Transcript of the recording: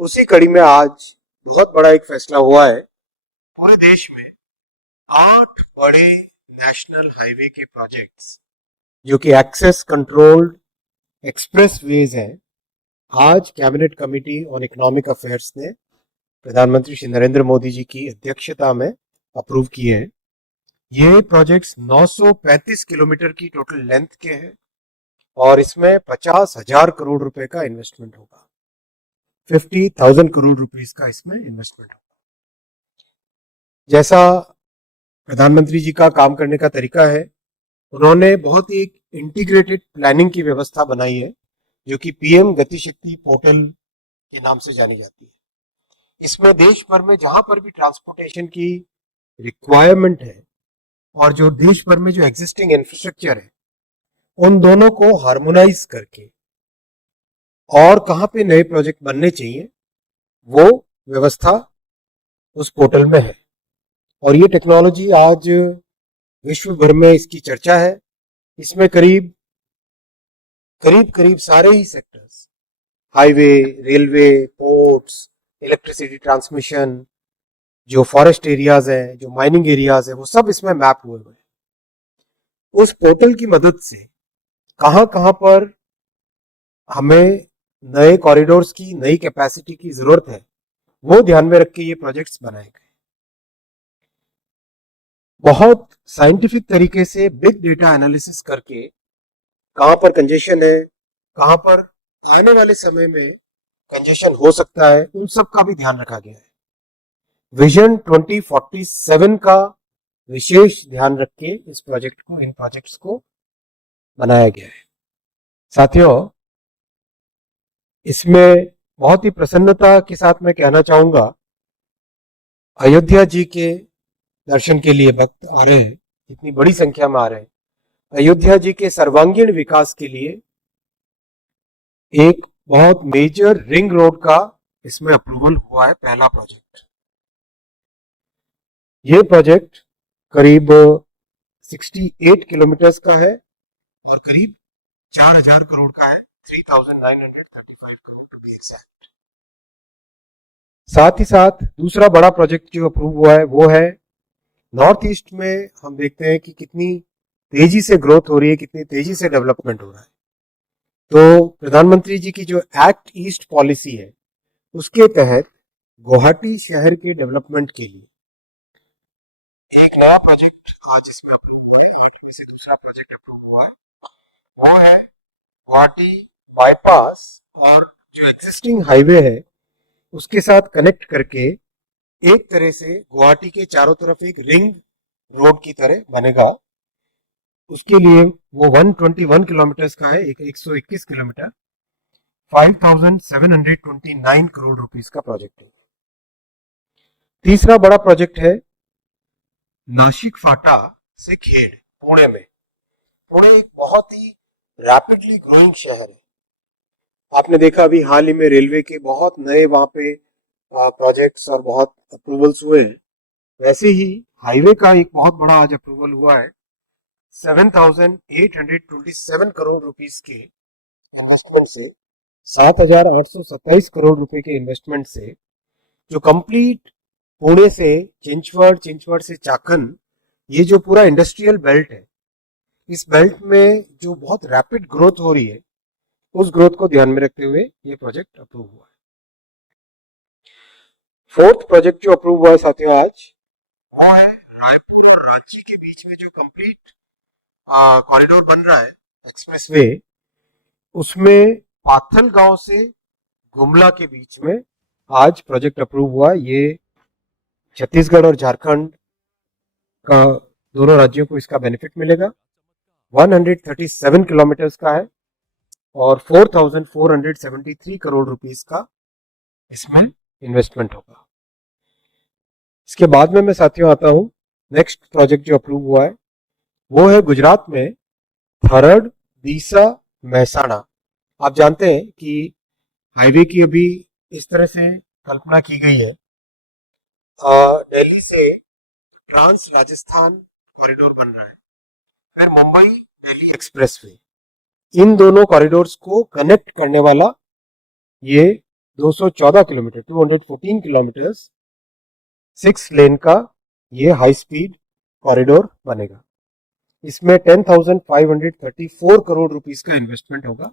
उसी कड़ी में आज बहुत बड़ा एक फैसला हुआ है। पूरे देश में 8 बड़े नेशनल हाईवे के प्रोजेक्ट्स जो कि एक्सेस कंट्रोल्ड एक्सप्रेस वेज हैं, आज cabinet committee on economic affairs ने प्रधानमंत्री श्री नरेंद्र मोदी जी की अध्यक्षता में अप्रूव किए हैं। ये प्रोजेक्ट्स 935 किलोमीटर की टोटल लेंथ के हैं और इसमें 50,000 करोड़ रुपए का इन्वेस्टमेंट होगा। 50,000 करोड़ रुपीस का इसमें इन्वेस्टमेंट होगा। जैसा प्रधानमंत्री जी का काम करने का तरीका है, उन्होंने बहुत ही एक इंटीग्रेटेड प्लानिंग की व्यवस्था बनाई है जो कि पीएम गति शक्ति पोर्टल के नाम से जानी जाती है। इसमें देश भर में जहां पर भी ट्रांसपोर्टेशन की रिक्वायरमेंट है और जो देश भर में जो एग्जिस्टिंग इंफ्रास्ट्रक्चर है, उन दोनों को हार्मोनाइज करके और कहां पे नए प्रोजेक्ट बनने चाहिए वो व्यवस्था उस पोर्टल में है। और ये टेक्नोलॉजी आज विश्व भर में इसकी चर्चा है। इसमें करीब करीब सारे ही sectors, highway, railway, ports, electricity transmission, जो फॉरेस्ट एरियाज हैं, जो माइनिंग एरियाज है, वो सब इसमें मैप हुए हुए हैं। उस पोर्टल की मदद से कहां कहां पर हमें नए कॉरिडोर्स की, नई कैपेसिटी की जरूरत है, वो ध्यान में रख के ये प्रोजेक्ट्स बनाए गए। बहुत साइंटिफिक तरीके से बिग डेटा एनालिसिस करके कहां पर कंजेशन है, कहां पर आने वाले समय में कंजेशन हो सकता है, उन सब का भी ध्यान रखा गया है। विजन 2047 का विशेष ध्यान रख के इन प्रोजेक्ट्स को बनाया गया है। साथियों, इसमें बहुत ही प्रसन्नता के साथ मैं कहना चाहूंगा, अयोध्या जी के दर्शन के लिए भक्त आ रहे हैं, इतनी बड़ी संख्या में आ रहे हैं। अयोध्या जी के सर्वांगीण विकास के लिए एक बहुत मेजर रिंग रोड का इसमें अप्रूवल हुआ है, पहला प्रोजेक्ट। ये प्रोजेक्ट करीब 68 किलोमीटर्स का है और करीब 4,000 करोड़ का है, 3,935 करोड़ टू बी एग्जैक्ट। साथ ही साथ दूसरा बड़ा प्रोजेक्ट जो अप्रूव हुआ है वो है नॉर्थ ईस्ट में। हम देखते हैं कि कितनी तेजी से ग्रोथ हो रही है, कितनी तेजी से डेवलपमेंट हो रहा है। तो प्रधानमंत्री जी की जो एक्ट ईस्ट पॉलिसी है, उसके तहत गुवाहाटी शहर के डेवलपमेंट के लिए एक नया प्रोजेक्ट आज इसमें अप्रूव हुआ है। ईडीपी से दूसरा प्रोजेक्ट अप्रूव हुआ है, वो है गुवाहाटी बाईपास, और जो एग्जिस्टिंग हाईवे है उसके साथ कनेक्ट करके एक तरह से गुवाहाटी के चारों तरफ एक रिंग रोड की तरह बनेगा। उसके लिए वो 121 किलोमीटर का है, 121 किलोमीटर, 5,729 करोड़ रुपीस का प्रोजेक्ट है। तीसरा बड़ा प्रोजेक्ट है नासिक फाटा से खेड़, पुणे में। पुणे एक बहुत ही रैपिडली ग्रोइंग शहर है। आपने देखा अभी हाल ही में रेलवे के बहुत नए वहां पे प्रोजेक्ट्स और बहुत अप्रूवल्स हुए हैं। वैसे ही हाईवे का एक बहुत बड़ा आज अप्रूवल हुआ है, 7,827 करोड़ रुपीस के इन्वेस्टमेंट से, 7,827 करोड़ रुपए के इन्वेस्टमेंट से, जो कंप्लीट पुणे से चिंचवड, चिंचवड से चाकन, ये जो पूरा इंडस्ट्रियल बेल्ट है, इस बेल्ट में जो बहुत रैपिड ग्रोथ हो रही है, उस ग्रोथ को ध्यान में रखते हुए ये प्रोजेक्ट अप्रूव हुआ है। फोर्थ प्रोजेक्ट जो अप्रूव हुआ है साथियों आज, वो है रायपुर और रांची के बीच में जो कंप्लीट कॉरिडोर बन रहा है, एक्सप्रेसवे। उसमें पाथल गांव से गुमला के बीच में आज प्रोजेक्ट अप्रूव हुआ। ये छत्तीसगढ़ और झारखंड का, दोनों राज्यों को इसका बेनिफिट मिलेगा। 137 किलोमीटर्स का है और 4,473 करोड़ रुपीस का इसमें इन्वेस्टमेंट होगा। इसके बाद में मैं साथियों आता हूं, नेक्स्ट प्रोजेक्ट जो अप्रूव हुआ है वो है गुजरात में थरड, दीसा, महसाणा। आप जानते हैं कि हाईवे की अभी इस तरह से कल्पना की गई है, दिल्ली से ट्रांस राजस्थान कॉरिडोर बन रहा है, फिर मुंबई दिल्ली एक्सप्रेसवे, इन दोनों कॉरिडोर्स को कनेक्ट करने वाला ये 214 किलोमीटर 214 किलोमीटर्स 6 लेन का ये हाई स्पीड कॉरिडोर बनेगा। इसमें 10,534 करोड़ रुपीस का इन्वेस्टमेंट होगा